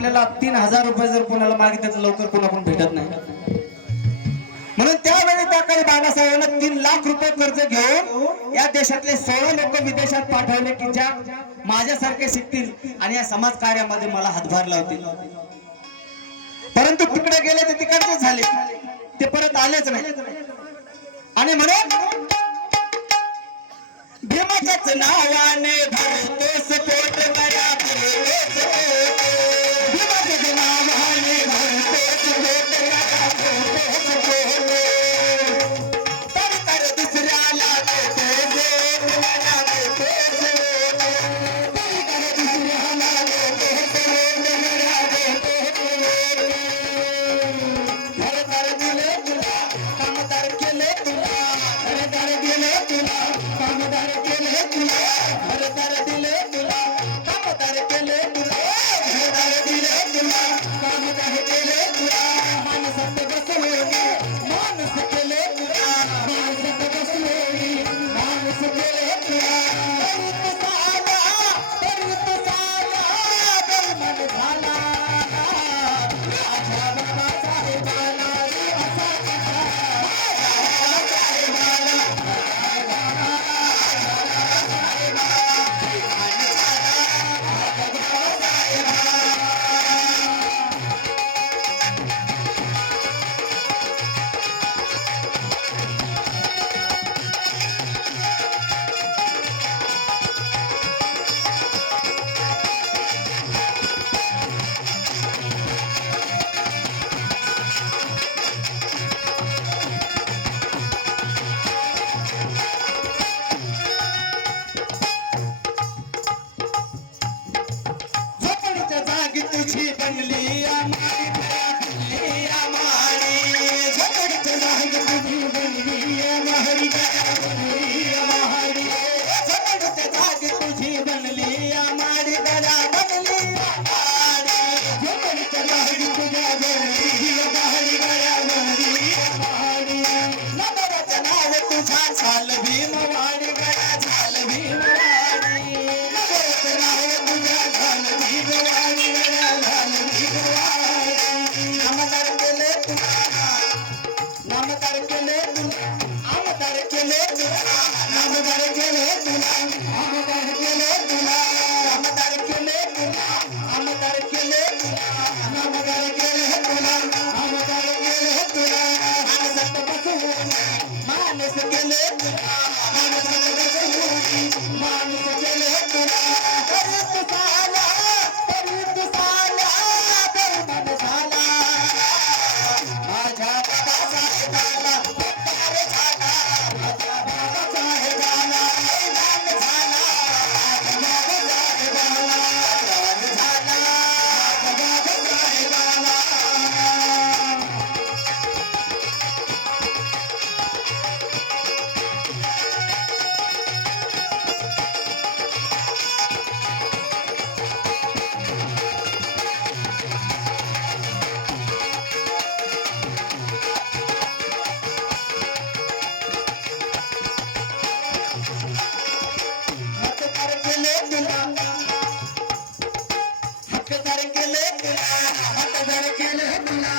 आपल्याला 3000 रुपये जर कोणाला मागितले तर लवकर कोणाकडून भेटत नाही। म्हणून त्यावेळी त्या काळी बाळासाहेबांना 3 लाख रुपये कर्ज घेऊन या देशातले 16 लोक विदेशात पाठवले की ज्या माझ्यासारखे शिकतील आणि या समाज कार्यामध्ये मला हातभार लावतील। परंतु तिकडे गेले ते तिकडचेच झाले, ते परत आलेच नाही। आणि म्हणून भीमाच्याच नावाने भरतोस पोट बरा भरतोस पोट, भीमाच्याच नावाने भरतोस पोट बरा भरतोस पोट, तर तर दुसऱ्याला देतोस पोट बरा देतोस पोट, तर तर दुसऱ्याला देतोस पोट बरा देतोस पोट। घर तर दिले तुला, काम तर केले तुला, घर तर दिले तुला, कामदार केले तुला, घरदार दिले तुला, कामदार केले तुला, घरदार दिले तुला, कामदार केले तुला, माणसात बसवली माणूस केले तुला, माणसात बसवली माणूस केले तुला। तरी तू साला दरमन झाला, माझ्या बाबासाहेबाला असा कसा, तुझी बनली आमारी बनली आमारी, झोपडीची जागी तुझी बनली आमारी बनली आमारी, झोपडीची जागी तुझी बनली आमारी बनली आमारी, झोपडीची जागी तुझ्या बनली आमारी बनली आमारी, नगराचं नाव तुझा झाल भीमवाडी गडा झाल भीमवाडी, नगराचं नाव तुझा झाल भीमवाडी नामदार केले तुला, नामदार केले तुला, आमदार केले तुला, नामदार केले तुला, आमदार केले तुला, नामदार केले तुला, आमदार केले तुला, नामदार केले तुला, आमदार केले तुला, माणसात बसवून माणूस केले तुला, माणसात बसवून माणूस केले तुला। तरी तू साला, तरी तू साला दरमन झाला, माझ्या बाबासाहेबाला उपकार झाला, माझ्या बाबासाहेबाला दान झाला, माझ्या बाबासाहेबाला दान झाला, माझ्या बाबासाहेबाला। हकदार केले तुला, हकदार केले तुला, हकदार केले तुला,